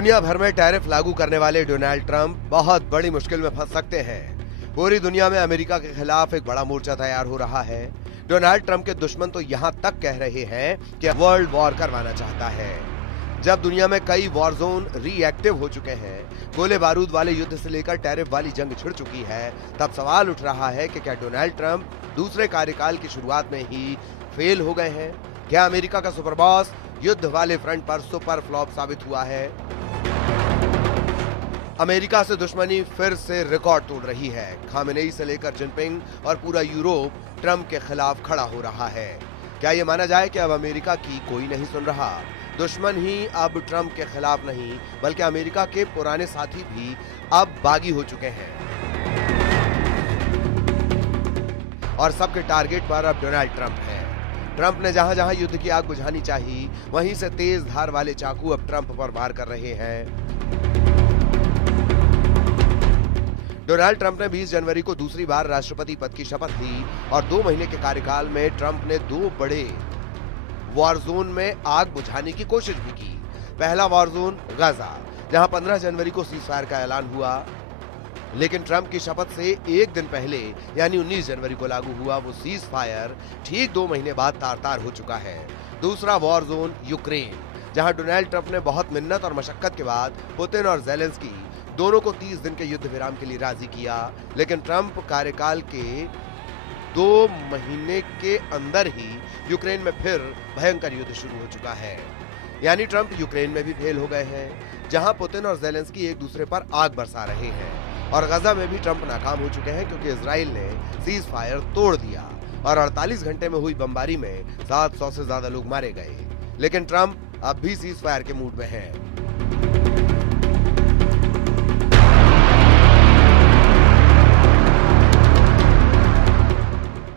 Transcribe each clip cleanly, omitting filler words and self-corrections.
दुनिया भर में टैरिफ लागू करने वाले डोनाल्ड ट्रंप बहुत बड़ी मुश्किल में फंस सकते हैं। पूरी दुनिया में अमेरिका के खिलाफ एक बड़ा मोर्चा तैयार हो रहा है। डोनाल्ड ट्रंप के दुश्मन तो यहाँ तक कह रहे हैं कि वर्ल्ड वॉर करवाना चाहता है। जब दुनिया में कई वॉर जोन रीएक्टिव हो चुके हैं, गोले बारूद वाले युद्ध से लेकर टैरिफ वाली जंग छिड़ चुकी है, तब सवाल उठ रहा है कि क्या डोनाल्ड ट्रंप दूसरे कार्यकाल की शुरुआत में ही फेल हो गए हैं? क्या अमेरिका का सुपर बॉस युद्ध वाले फ्रंट पर सुपर फ्लॉप साबित हुआ है? अमेरिका से दुश्मनी फिर से रिकॉर्ड तोड़ रही है। खामेनेई से लेकर जिनपिंग और पूरा यूरोप ट्रंप के खिलाफ खड़ा हो रहा है। क्या यह माना जाए कि अब अमेरिका की कोई नहीं सुन रहा? दुश्मन ही अब ट्रंप के खिलाफ नहीं, बल्कि अमेरिका के पुराने साथी भी अब बागी हो चुके हैं और सबके टारगेट पर अब डोनाल्ड ट्रंप है। ट्रंप ने जहां जहां युद्ध की आग बुझानी चाहिए, वहीं से तेज धार वाले चाकू अब ट्रंप पर वार कर रहे हैं। डोनाल्ड ट्रंप ने 20 जनवरी को दूसरी बार राष्ट्रपति पद की शपथ ली और 2 महीने के कार्यकाल में ट्रंप ने 2 बड़े वॉर जोन में आग बुझाने की कोशिश भी की। पहला वॉर जोन गाजा, जहां 15 जनवरी को सीजफायर का ऐलान हुआ, लेकिन ट्रंप की शपथ से एक दिन पहले यानी 19 जनवरी को लागू हुआ वो सीजफायर ठीक 2 महीने बाद तार-तार हो चुका है। दूसरा वॉर जोन यूक्रेन, जहां डोनाल्ड ट्रंप ने बहुत मिन्नत और मशक्कत के बाद पुतिन और ज़ेलेंस्की दोनों को 30 दिन के युद्ध विराम के लिए राजी किया, लेकिन ट्रंप कार्यकाल के 2 महीने के अंदर ही यूक्रेन में फिर भयंकर युद्ध शुरू हो चुका है। यानी ट्रंप यूक्रेन में भी फेल हो गए हैं, जहां पुतिन और ज़ेलेंस्की एक दूसरे पर आग बरसा रहे हैं, और गजा में भी ट्रंप नाकाम हो चुके हैं क्योंकि इजराइल ने सीज फायर तोड़ दिया और 48 घंटे में हुई बमबारी में 700 से ज्यादा लोग मारे गए। लेकिन ट्रंप अब भी सीज फायर के मूड में है।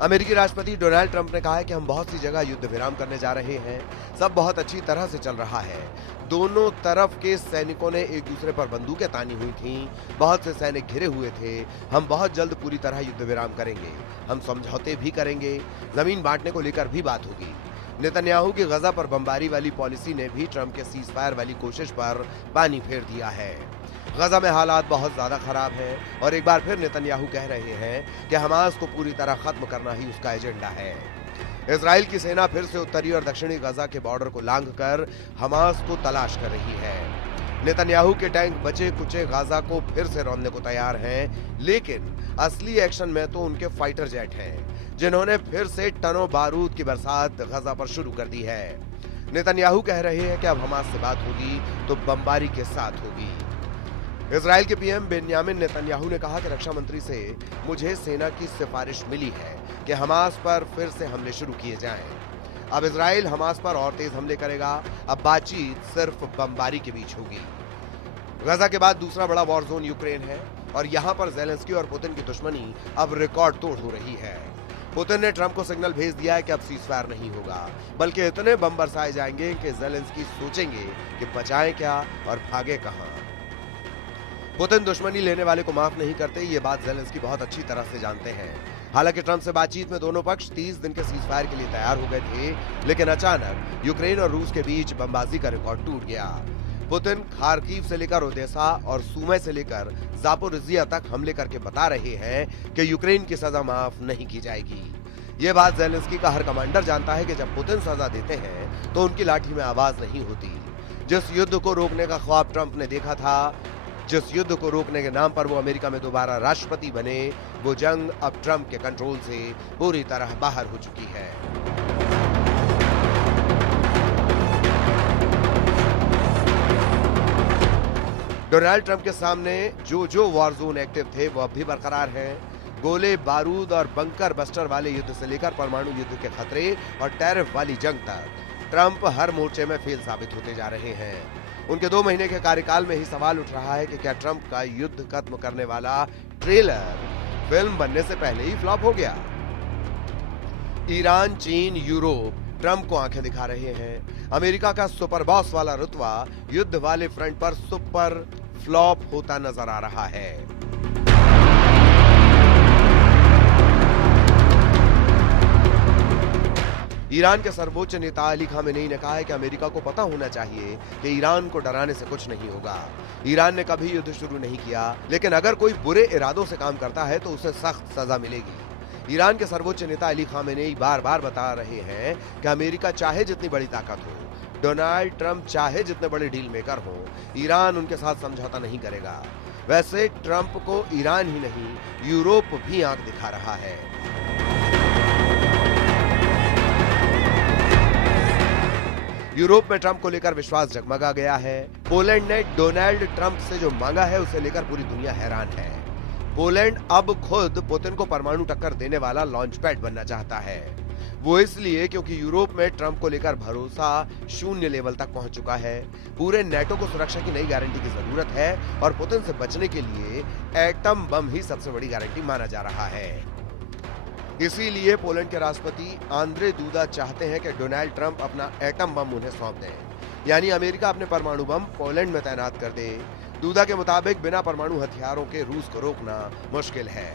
अमेरिकी राष्ट्रपति डोनाल्ड ट्रंप ने कहा है कि हम बहुत सी जगह युद्ध विराम करने जा रहे हैं, सब बहुत अच्छी तरह से चल रहा है। दोनों तरफ के सैनिकों ने एक दूसरे पर बंदूकें तानी हुई थीं, बहुत से सैनिक घिरे हुए थे। हम बहुत जल्द पूरी तरह युद्ध विराम करेंगे, हम समझौते भी करेंगे, जमीन बांटने को लेकर भी बात होगी। नेतन्याहू की गजा पर बमबारी वाली पॉलिसी ने भी ट्रंप के सीज फायर वाली कोशिश पर पानी फेर दिया है। गजा में हालात बहुत ज्यादा खराब हैं और एक बार फिर नेतन्याहू कह रहे हैं कि हमास को पूरी तरह खत्म करना ही उसका एजेंडा है। इजराइल की सेना फिर से उत्तरी और दक्षिणी गजा के बॉर्डर को लांघकर हमास को तलाश कर रही है। नेतन्याहू के टैंक बचे कुचे गाजा को फिर से रौंदने को तैयार हैं, लेकिन असली एक्शन में तो उनके फाइटर जेट हैं, जिन्होंने फिर से टनों बारूद की बरसात गजा पर शुरू कर दी है। नेतन्याहू कह रहे हैं कि अब हमास से बात होगी तो बमबारी के साथ होगी। इजराइल के पीएम बेन्यामिन नेतन्याहू ने कहा कि रक्षा मंत्री से मुझे सेना की सिफारिश मिली है कि हमास पर फिर से हमले शुरू किए जाएं। अब इजराइल हमास पर और तेज हमले करेगा। अब बातचीत सिर्फ बमबारी के बीच होगी। गजा के बाद दूसरा बड़ा वॉर जोन यूक्रेन है और यहाँ पर ज़ेलेंस्की और पुतिन की दुश्मनी अब रिकॉर्ड तोड़ हो रही है। पुतिन ने ट्रंप को सिग्नल भेज दिया है कि अब सीजफायर नहीं होगा, बल्कि इतने बम बरसाए जाएंगे कि ज़ेलेंस्की सोचेंगे कि बचाएं क्या और भागे कहां। पुतिन दुश्मनी लेने वाले को माफ नहीं करते, ये बात ज़ेलेंस्की बहुत अच्छी तरह से जानते हैं। हालांकि ट्रंप से बातचीत में दोनों पक्ष 30 दिन के सीजफायर के लिए तैयार हो गए थे, लेकिन अचानक यूक्रेन और रूस के बीच बमबाजी का रिकॉर्ड टूट गया। पुतिन खार्किव से लेकर ओदेसा और सुमे से लेकर जापोरिजिया तक हमले करके बता रहे हैं कि यूक्रेन की सजा माफ नहीं की जाएगी। ये बात ज़ेलेंस्की का हर कमांडर जानता है कि जब पुतिन सजा देते हैं तो उनकी लाठी में आवाज नहीं होती। जिस युद्ध को रोकने का ख्वाब ट्रंप ने देखा था, जिस युद्ध को रोकने के नाम पर वो अमेरिका में दोबारा राष्ट्रपति बने, वो जंग अब ट्रंप के कंट्रोल से पूरी तरह बाहर हो चुकी है। डोनाल्ड ट्रंप के सामने जो वॉर जोन एक्टिव थे वो अब भी बरकरार हैं। गोले बारूद और बंकर बस्टर वाले युद्ध से लेकर परमाणु युद्ध के खतरे और टैरिफ वाली जंग तक ट्रंप हर मोर्चे में फेल साबित होते जा रहे हैं। उनके 2 महीने के कार्यकाल में ही सवाल उठ रहा है कि क्या ट्रंप का युद्ध खत्म करने वाला ट्रेलर फिल्म बनने से पहले ही फ्लॉप हो गया। ईरान, चीन, यूरोप ट्रंप को आंखें दिखा रहे हैं। अमेरिका का सुपर बॉस वाला रुतबा युद्ध वाले फ्रंट पर सुपर फ्लॉप होता नजर आ रहा है। ईरान के सर्वोच्च नेता अली खामेनेई ने कहा है कि अमेरिका को पता होना चाहिए कि ईरान को डराने से कुछ नहीं होगा। ईरान ने कभी युद्ध शुरू नहीं किया, लेकिन अगर कोई बुरे इरादों से काम करता है तो उसे सख्त सजा मिलेगी। ईरान के सर्वोच्च नेता अली खामेनेई बार बार बता रहे हैं कि अमेरिका चाहे जितनी बड़ी ताकत हो, डोनाल्ड ट्रंप चाहे जितने बड़े डील मेकर हो, ईरान उनके साथ समझौता नहीं करेगा। वैसे ट्रंप को ईरान ही नहीं, यूरोप भी आंख दिखा रहा है। यूरोप में ट्रंप को लेकर विश्वास जगमगा गया है। पोलैंड ने डोनाल्ड ट्रंप से जो मांगा है उसे लेकर पूरी दुनिया हैरान है। पोलैंड अब खुद पुतिन को परमाणु टक्कर देने वाला लॉन्च पैड बनना चाहता है। वो इसलिए क्योंकि यूरोप में ट्रंप को लेकर भरोसा शून्य लेवल तक पहुंच चुका है। पूरे नेटो को सुरक्षा की नई गारंटी की जरूरत है और पुतिन से बचने के लिए एटम बम ही सबसे बड़ी गारंटी माना जा रहा है। इसीलिए पोलैंड के राष्ट्रपति आंद्रे दूदा चाहते हैं कि डोनाल्ड ट्रंप अपना एटम बम उन्हें सौंप दें, यानी अमेरिका अपने परमाणु बम पोलैंड में तैनात कर दे। दूदा के मुताबिक बिना परमाणु हथियारों के रूस को रोकना मुश्किल है।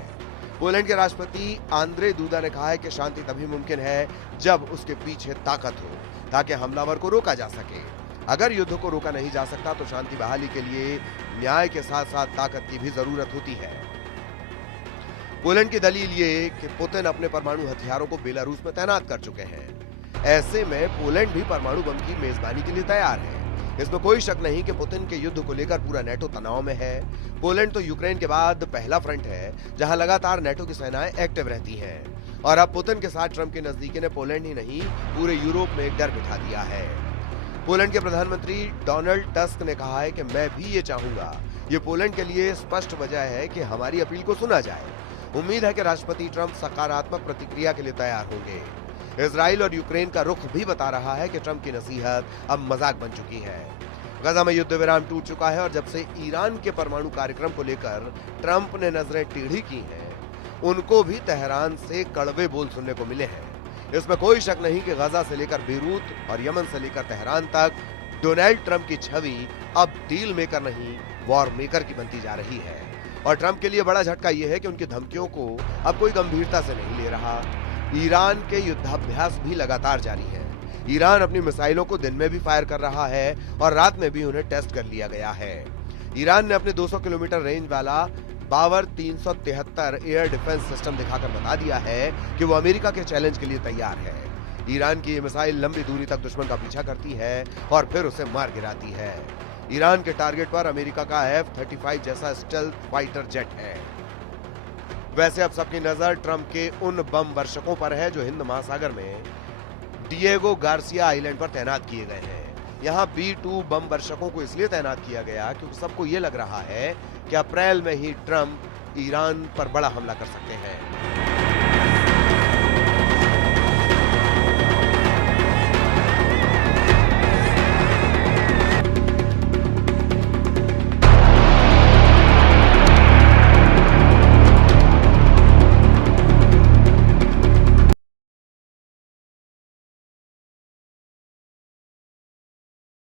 पोलैंड के राष्ट्रपति आंद्रे दूदा ने कहा है कि शांति तभी मुमकिन है जब उसके पीछे ताकत हो, ताकि हमलावर को रोका जा सके। अगर युद्ध को रोका नहीं जा सकता तो शांति बहाली के लिए न्याय के साथ साथ ताकत की भी जरूरत होती है। पोलैंड की दलील ये कि पुतिन अपने परमाणु हथियारों को बेलारूस में तैनात कर चुके हैं। ऐसे में पोलैंड भी परमाणु बम की मेजबानी के लिए तैयार है। इसमें कोई शक नहीं कि पुतिन के युद्ध को लेकर पूरा नेटो तनाव में है। पोलैंड तो यूक्रेन के बाद पहला फ्रंट है जहां लगातार नेटो की सेनाएं एक्टिव रहती हैं। और अब पुतिन के साथ ट्रंप की नजदीकी ने पोलैंड ही नहीं पूरे यूरोप में एक डर बिठा दिया है। पोलैंड के प्रधानमंत्री डोनाल्ड टस्क ने कहा है कि मैं भी ये चाहूंगा। ये पोलैंड के लिए स्पष्ट वजह है कि हमारी अपील को सुना जाए। उम्मीद है कि राष्ट्रपति ट्रंप सकारात्मक प्रतिक्रिया के लिए तैयार होंगे। इजराइल और यूक्रेन का रुख भी बता रहा है कि ट्रंप की नसीहत अब मजाक बन चुकी है। गजा में युद्ध विराम टूट चुका है और जब से ईरान के परमाणु कार्यक्रम को लेकर ट्रंप ने नजरें टेढ़ी की हैं, उनको भी तेहरान से कड़वे बोल सुनने को मिले हैं। इसमें कोई शक नहीं कि गजा से लेकर बेरूत और यमन से लेकर तेहरान तक डोनाल्ड ट्रंप की छवि अब डील मेकर नहीं, वॉर मेकर की बनती जा रही है। और ट्रंप के लिए बड़ा झटका यह है कि उनकी धमकियों को अब कोई गंभीरता से नहीं ले रहा। ईरान के युद्धाभ्यास भी लगातार जारी है। ईरान अपनी मिसाइलों को दिन में भी फायर कर रहा है और रात में भी उन्हें टेस्ट कर लिया गया है। ईरान ने अपने 200 किलोमीटर रेंज वाला बावर 373 एयर डिफेंस सिस्टम दिखाकर बता दिया है कि वो अमेरिका के चैलेंज के लिए तैयार है। ईरान की ये मिसाइल लंबी दूरी तक दुश्मन का पीछा करती है और फिर उसे मार गिराती है। ईरान के टारगेट पर अमेरिका का F-35 जैसा स्टेल्थ फाइटर जेट है। वैसे अब सबकी नजर ट्रंप के उन बम वर्षकों पर है जो हिंद महासागर में डिएगो गार्सिया आइलैंड पर तैनात किए गए हैं। यहाँ B-2 बम वर्षकों को इसलिए तैनात किया गया क्योंकि सबको ये लग रहा है कि अप्रैल में ही ट्रंप ईरान पर बड़ा हमला कर सकते हैं।